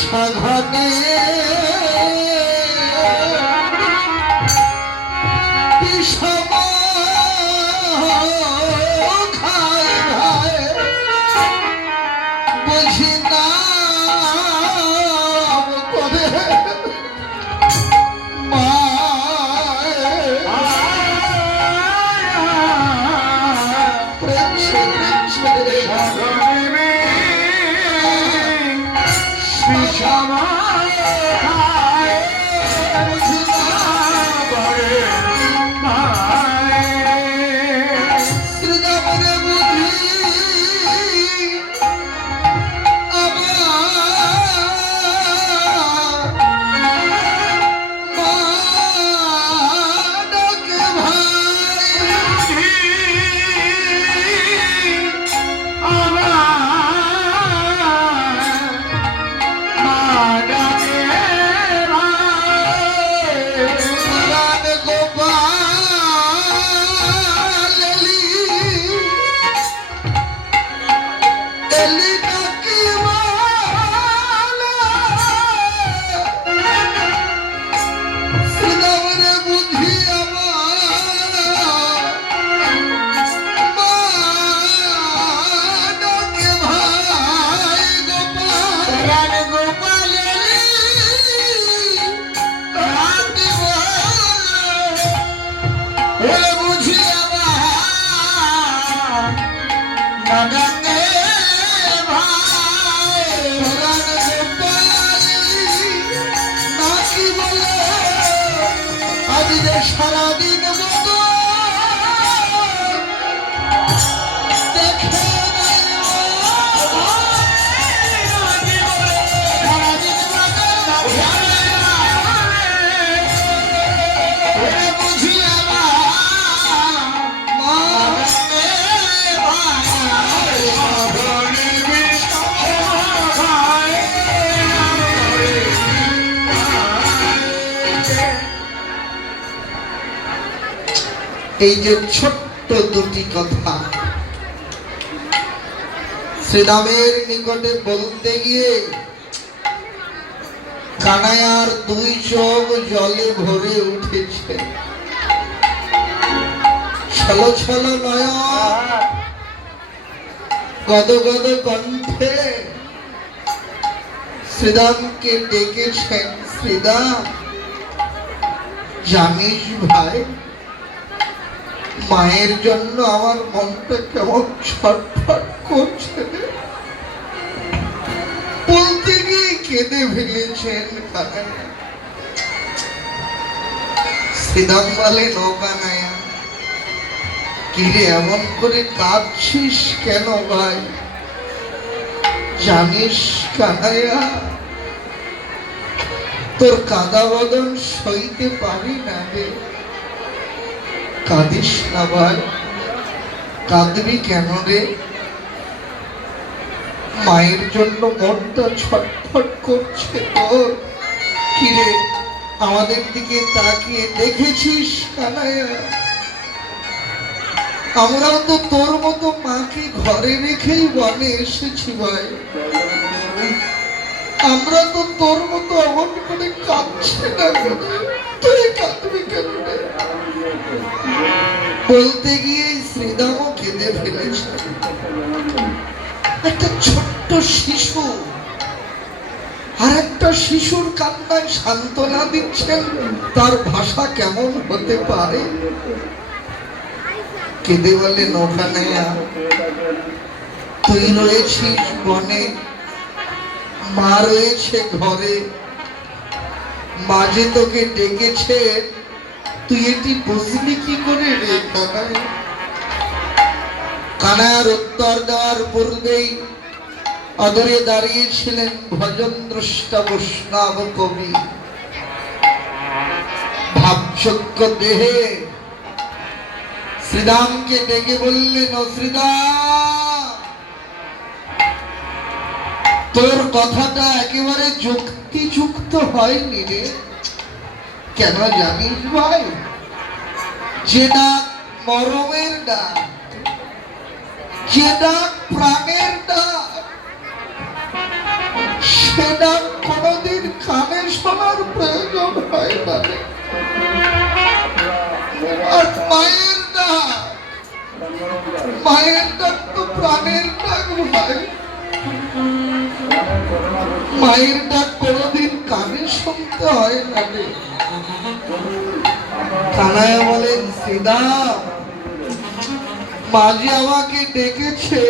সাঘানে বিষম খায় ভাই বুঝি না করে সারাদিন মতো দেখে এই যে ছোট্ট দুটি কথা শ্রীরামের নিকটে বলতে গিয়ে কানাইয়ার দুই চোখ জলে ভরে উঠেছে, ছলো ছলো নয়ন, গদ গদ কণ্ঠে শ্রীরামকে ডেকেছেন। শ্রীরাম, জানিস ভাই, মায়ের জন্য আমার মনটা কেমন ছটফট করছে। বলতে গিয়ে কেঁদে ফেলেছেন কানাইয়া। শ্রীরাম বলেন, ও কানাইয়া, কিরে এমন করে কাঁদছিস কেন ভাই? জানিস কানাইয়া, তোর কাঁদা বদন সইতে পারি না রে। কাঁদিস না ভাই, কাঁদবি কেন রে? মায়ের জন্য মনটা ছটফট করছে তোর। কিরে আমাদের দিকে তাকিয়ে দেখেছিস কানাইয়া? আমরাও তো তোর মতো মাকে ঘরে রেখেই বনে এসেছি ভাই। আমরা তো তোর মতো অমন করে কাঁদছি না, তুই কাঁদবি কেন রে? বলতে গিয়ে শ্রীরামও কেঁদে ফেলেছে। একটা ছোট্ট শিশু আর একটা শিশুর কান্নায় সান্ত্বনা দিচ্ছেন, তার ভাষা কেমন হতে পারে? কেঁদে বলেন, ও কানাইয়া, তুই রয়েছিস বনে, মা রয়েছে ঘরে, মাঝে তোকে ডেকেছে, তুই এটি বুঝলি কি করে রে কানাইয়া? কানাইয়ার উত্তর দেওয়ার পূর্বেই অদূরে দাঁড়িয়েছিলেন ভজন দ্রষ্টা বৈষ্ণব কবি। ভাবচক্য দেহে শ্রীরামকে ডেকে বললেন, ও শ্রীরাম, তোর কথাটা একেবারে যুক্তিযুক্ত হয়নি রে। কেন জানিস ভাই? যে ডাক মরমের ডাক, যে ডাক প্রাণের ডাক, সে ডাক কোনদিন কানে শোনার প্রয়োজন হয় না রে। আর মায়ের ডাক, মায়ের ডাক তো প্রাণের ডাক ভাই। মায়ের ডাক কোনদিন কানে শুনতে হয় না রে। কানাইয়া বলেন, শ্রীদাম, মা যে আমাকে ডেকেছে